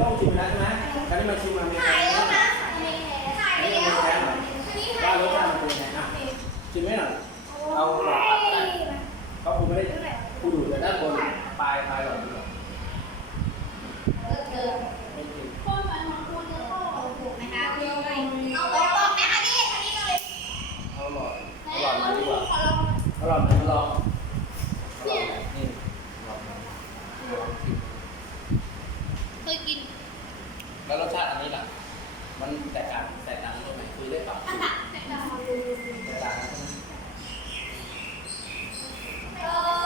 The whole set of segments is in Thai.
ต้องชิมแล้วใช่ไหมคราวนี้มาชิมมาเมนูถ่ายแล้วนะถ่ายไปแล้วอันนี้มาเมนูแท้หน่อยว่ารสชาติมันเป็นยังไงอะชิมไหมหน่อยเอาหลอดเขาคงไม่ได้กูดูแต่ด้านบนปลายปลายหลอดดีกว่าไม่กินเอาไปบอกแม่อันนี้อันนี้เลยเอาหลอดเอาหลอดมาดีกว่าเอาหลอดมาลองเอาหลอดมานี่หลอดมาลองชิม เคยกิน แล้วรสชาติอันนี้ล่ะ มันแตกต่างแตกต่างกันตรงไหนคือได้ปรับภาษาแต่ดาวแตกต่างกันใช่ไหมเดิม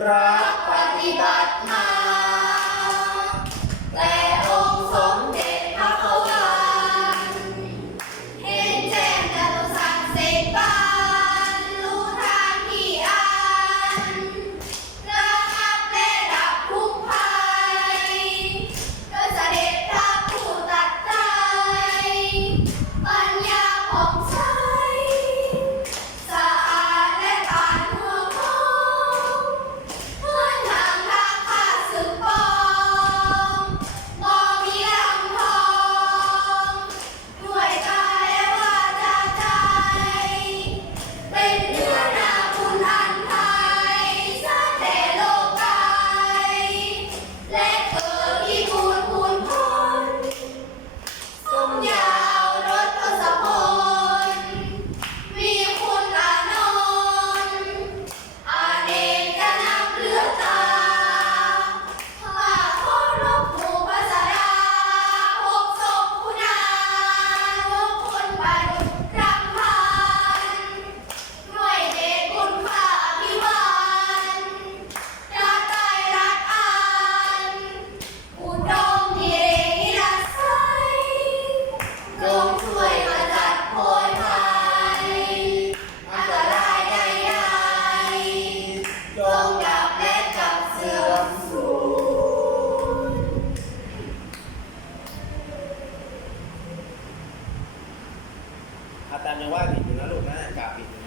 Rá! ตามยังว่าผิดอยู่นะลูกนะกาผิดอยู่